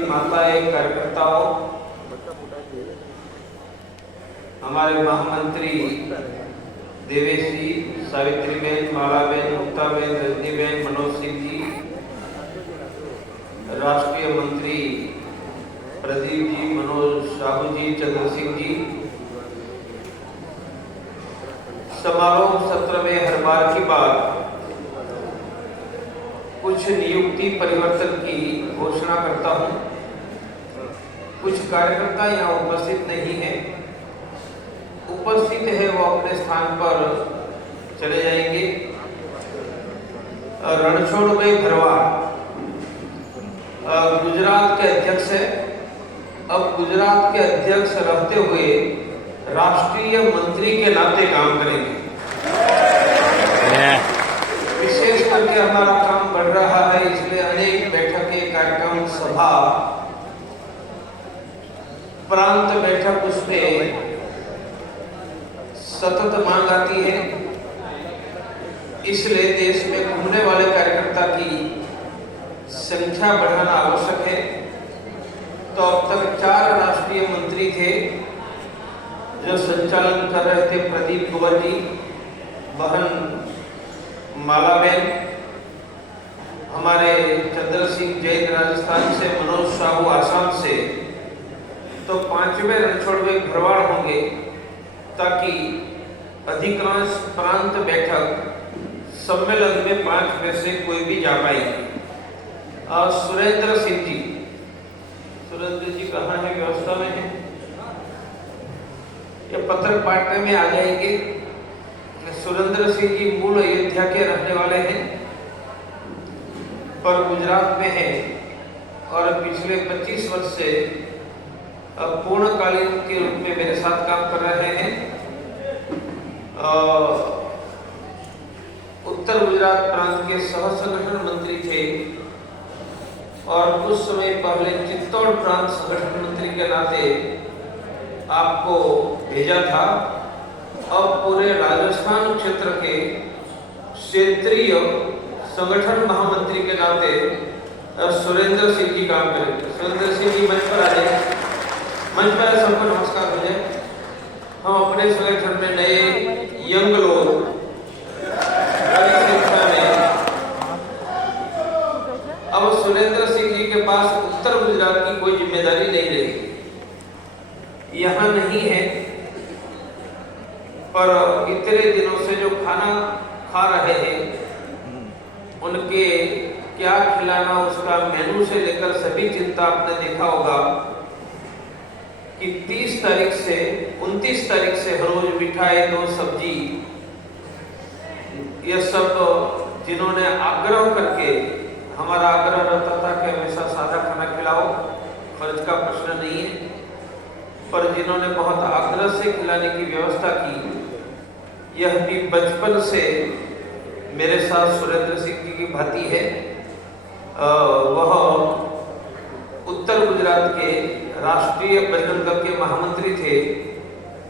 माताएं, कार्यकर्ताओं, हमारे महामंत्री देवेश जी, सावित्री बहन, माला बहन, मुक्ता बहन, रजनी बहन, मनोज सिंह जी, राष्ट्रीय मंत्री प्रदीप जी, मनोज साहू जी, चंद्र सिंह जी। समारोह सत्र में हर बार की बात कुछ नियुक्ति परिवर्तन की घोषणा करता हूं। कुछ कार्यकर्ता यहाँ उपस्थित नहीं है, उपस्थित है वो अपने स्थान पर चले जाएंगे। रणछोड़भाई भरवाड़ गुजरात के अध्यक्ष है। अब गुजरात के अध्यक्ष रहते हुए राष्ट्रीय मंत्री के नाते काम करेंगे। विशेष करके हमारा काम बढ़ रहा है, इसलिए अनेक बैठकें, कार्यक्रम, सभा, प्रांत बैठक उसमें सतत मांग आती है। इसलिए देश में घूमने वाले कार्यकर्ता की संख्या बढ़ाना आवश्यक है। तो अब तक 4 राष्ट्रीय मंत्री थे जो संचालन कर रहे थे। प्रदीप कुंवर जी, बहन मालाबेन, हमारे चंद्र सिंह जैन राजस्थान से, मनोज साहू आसाम से। तो 5वें रणछोड़भाई भरवाड़ होंगे, ताकि अधिकांश प्रांत बैठक सम्मेलन में 5 में से कोई भी जा पाएगी। और सुरेंद्र सिंह जी, सुरेंद्र जी कहाँ है? व्यवस्था में है, ये पत्र बांटने में आ जाएंगे। सुरेंद्र सिंह जी मूल अयोध्या के रहने वाले हैं, पर गुजरात में हैं और पिछले 25 वर्ष से पूर्णकालीन के रूप में मेरे साथ काम कर रहे हैं। उत्तर गुजरात प्रांत के सह संगठन मंत्री थे और कुछ समय पहले चित्तौड़ प्रांत संगठन मंत्री के नाते आपको भेजा था। अब पूरे राजस्थान क्षेत्र के क्षेत्रीय संगठन महामंत्री के नाते सुरेंद्र सिंह जी काम करेंगे। सुरेंद्र सिंह जी मंच पर आ जाए, मंच पर सबको नमस्कार हो जाए। हम अपने संगठन में नए यंग लोग अब सुरेंद्र सिंह जी के पास उत्तर गुजरात की कोई जिम्मेदारी नहीं रहेगी, यहाँ नहीं है, पर इतने दिनों से जो खाना खा रहे हैं उनके क्या खिलाना, उसका मेनू से लेकर सभी चिंता आपने देखा होगा कि 30 तारीख से 29 तारीख से हर रोज मिठाई, 2 सब्जी, ये सब जिन्होंने आग्रह करके, हमारा आग्रह रहता था कि हमेशा सादा खाना खिलाओ, खर्च का प्रश्न नहीं है, पर जिन्होंने बहुत आग्रह से खिलाने की व्यवस्था की, यह भी बचपन से मेरे साथ सुरेंद्र सिंह जी की भांति है। वह उत्तर गुजरात के राष्ट्रीय बजरंग दल के महामंत्री थे।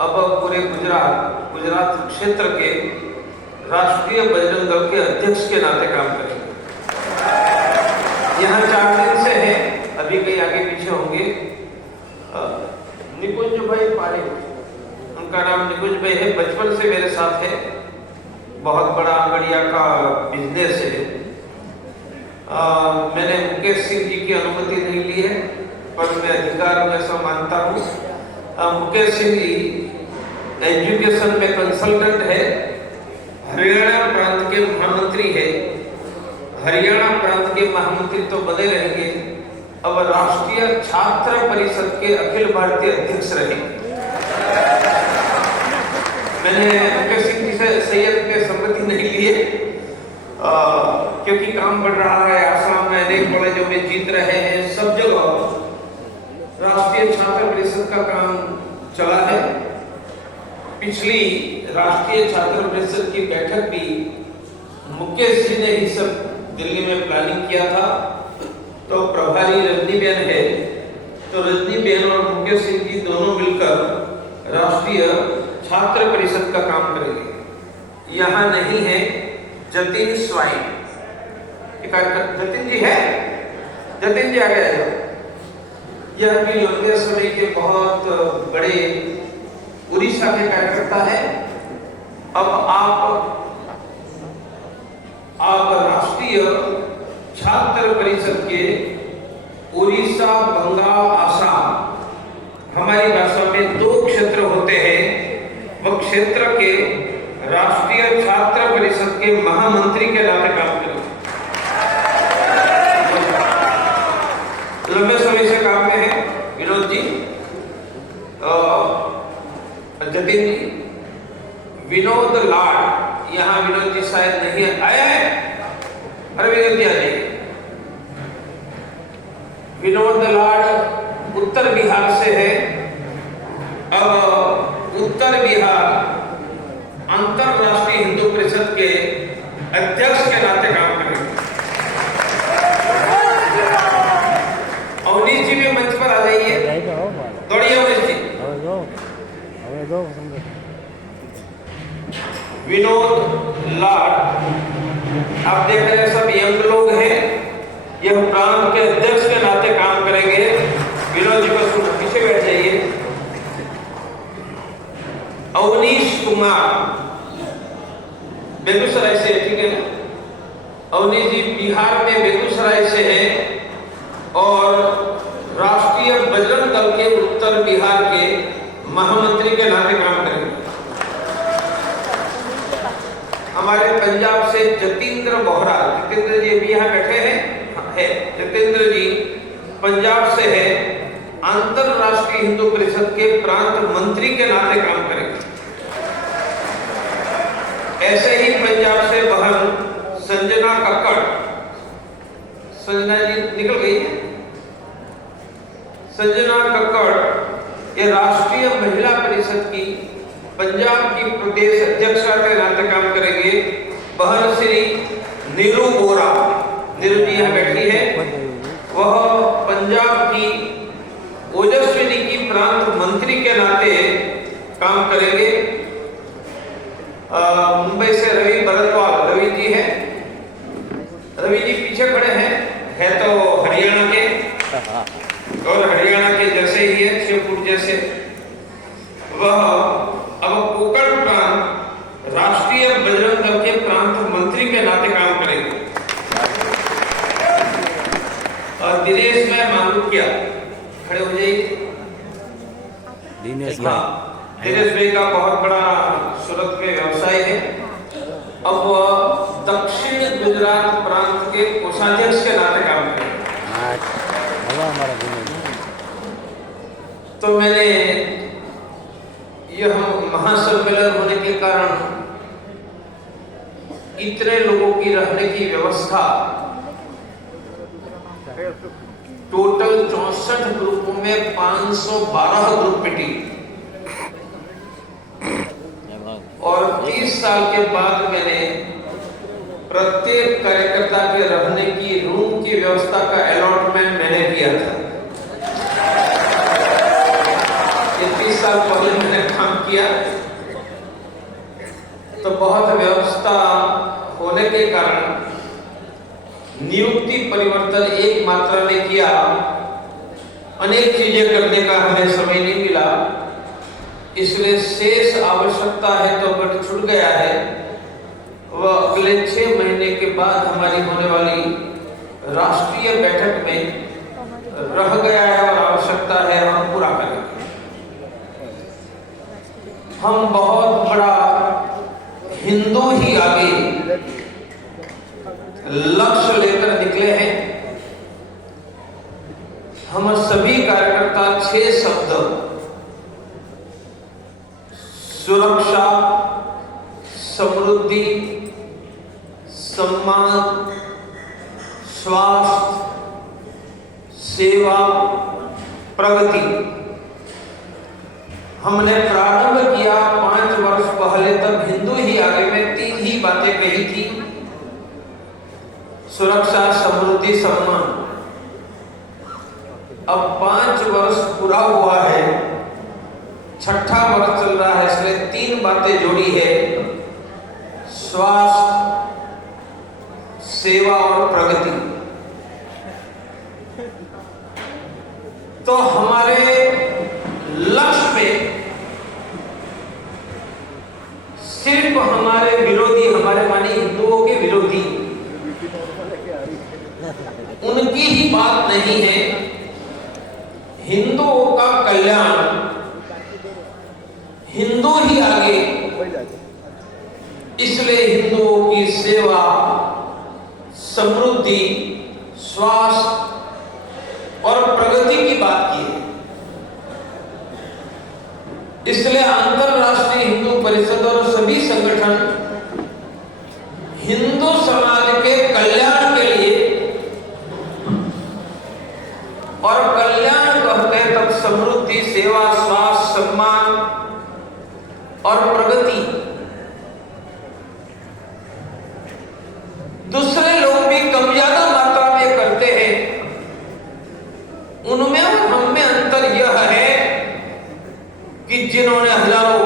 अब पूरे गुजरात क्षेत्र के राष्ट्रीय बजरंग दल के अध्यक्ष के नाते काम करेंगे। यहाँ 4 दिन से है, अभी कहीं आगे पीछे होंगे। निकुंज भाई पारे, उनका नाम निकुंज भाई है, बचपन से मेरे साथ है, बहुत बड़ा आंगड़िया का बिजनेस है। मैंने मुकेश सिंह जी की अनुमति नहीं ली है, पर मैं अधिकार में ऐसा मानता हूँ। मुकेश सिंह जी एजुकेशन में कंसल्टेंट है, हरियाणा प्रांत के महामंत्री है। हरियाणा प्रांत के महामंत्री तो बने रहेंगे, अब राष्ट्रीय छात्र परिषद के अखिल भारतीय अध्यक्ष रहेंगे। मैंने मुकेश सिंह जी से सैयद के सम्मति नहीं ली है, क्योंकि काम बढ़ रहा है। आसाम में अनेक कॉलेजों में जीत रहे हैं, सब जगह राष्ट्रीय छात्र परिषद का काम चला है। पिछली राष्ट्रीय छात्र परिषद की बैठक भी मुकेश जी ने ही सब दिल्ली में प्लानिंग किया था। तो प्रभारी रजनी बहन है, तो रजनी बहन और मुकेश सिंह जी दोनों मिलकर राष्ट्रीय छात्र परिषद का काम करेंगे। यहाँ नहीं है जतिन स्वाइन, जतिन जी है, जतिन जी आगे आ जाओ। यह भी लंबे समय के बहुत बड़े उड़ीसा के कार्यकर्ता है। अब आप राष्ट्रीय छात्र परिषद के उड़ीसा, बंगाल, आसाम, हमारी भाषा में 2 क्षेत्र होते हैं। वह क्षेत्र के राष्ट्रीय छात्र परिषद के महामंत्री के नाते काम करें। लंबे समय से काम में है विनोद जी, जतिन जी, विनोद लाड। यहाँ विनोद जी शायद नहीं आया है, अरे विनोद जी आ जाइए। विनोद लाड उत्तर बिहार से है। अब उत्तर बिहार अंतरराष्ट्रीय हिंदू परिषद के अध्यक्ष के नाते काम करेंगे। अवनीश जी भी मंच पर आ जाइए, दौड़िए अवनीश जी। विनोद लाड, आप देख रहे हैं सब यंग लोग हैं। यह प्रांत के अध्यक्ष के नाते काम करेंगे। विनोद जी को सुनो, पीछे बैठ जाइए। अवनीश कुमार बेगूसराय से, ठीक है ना? अवनीश जी बिहार में बेगूसराय से हैं और राष्ट्रीय बजरंग दल के उत्तर बिहार के महामंत्री के नाते काम करेंगे। हमारे पंजाब से जतेंद्र बोहरा, जतेंद्र जी भी यहाँ बैठे हैं, है जतेंद्र जी पंजाब से है, अंतरराष्ट्रीय हिंदू परिषद के प्रांत मंत्री के नाते काम करेंगे। ऐसे ही पंजाब से बहन संजना कक्कड़, संजना जी निकल गई है। संजना कक्कड़ ये राष्ट्रीय महिला परिषद की पंजाब की प्रदेश अध्यक्षा के नाते काम करेंगे। बहन श्री नीरू बोरा, नीरू जी यहाँ बैठी है, वह पंजाब की ओजस्विनी की प्रांत मंत्री के नाते काम करेंगे। मुंबई से रवि भरद्वाज, रवि जी है, रवि जी पीछे खड़े हैं, है तो हरियाणा के, और हरियाणा के जैसे ही है, शिवपुर जैसे। वह अब कोकण प्रांत राष्ट्रीय बजरंग दल के प्रांत मंत्री के नाते काम करेंगे। और दिनेश में मांडुकिया, खड़े हो जाइए। दिनेश भाई का बहुत बड़ा सूरत में व्यवसाय है। अब वह दक्षिण गुजरात प्रांत के कोषाध्यक्ष के नाते काम करेंगे। तो मैंने यह महासम्मेलन होने के कारण इतने लोगों की रहने की व्यवस्था, टोटल 64 ग्रुपों में 512 ग्रुप मीटिंग, और 30 साल के बाद मैंने प्रत्येक कार्यकर्ता के रहने की रूम की व्यवस्था का अलॉटमेंट मैंने किया था। 30 साल पहले मैंने काम किया, तो बहुत व्यवस्था होने के कारण नियुक्ति परिवर्तन एक मात्रा में किया। अनेक चीजें करने का हमें समय नहीं मिला, इसलिए शेष आवश्यकता है तो बट छूट गया है। वह अगले 6 महीने के बाद हमारी होने वाली राष्ट्रीय बैठक में रह गया है और आवश्यकता है, हम पूरा करेंगे। हम बहुत बड़ा हिंदू ही आगे लक्ष्य लेकर निकले हैं। हम सभी कार्यकर्ता 6 शब्द, सुरक्षा, समृद्धि, सम्मान, स्वास्थ्य, सेवा, प्रगति, हमने प्रारंभ किया 5 वर्ष पहले। तक हिंदू ही आगे में 3 ही बातें कही थी, सुरक्षा, समृद्धि, सम्मान। अब 5 वर्ष पूरा हुआ है, 6ठा वर्ष चल रहा है, इसलिए 3 बातें जोड़ी है, स्वास्थ्य, सेवा और प्रगति। तो हमारे लक्ष्य पे सिर्फ हमारे विरोधी, हमारे माने हिंदुओं के विरोधी, उनकी ही बात नहीं है। हिंदुओं का कल्याण, हिंदू ही आगे, इसलिए हिंदुओं की सेवा, समृद्धि, स्वास्थ्य और प्रगति की बात की है। इसलिए अंतरराष्ट्रीय हिंदू परिषद और सभी संगठन हिंदू समाज के कल्याण के लिए, और कल्याण कहते हैं तब समृद्धि, सेवा, स्वास्थ्य, सम्मान और प्रगति। दूसरे लोग भी कम ज्यादा मात्रा में करते हैं, उनमें और हम में अंतर यह है कि जिन्होंने हजारों